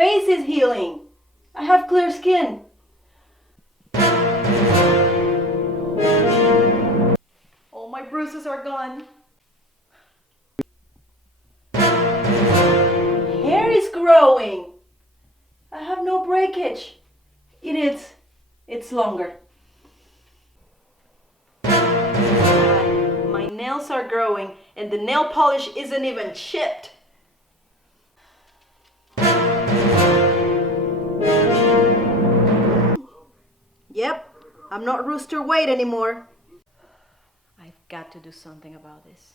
face is healing. I have clear skin. All my bruises are gone. Hair is growing. I have no breakage. It's longer. My nails are growing and the nail polish isn't even chipped. Yep, I'm not rooster weight anymore. I've got to do something about this.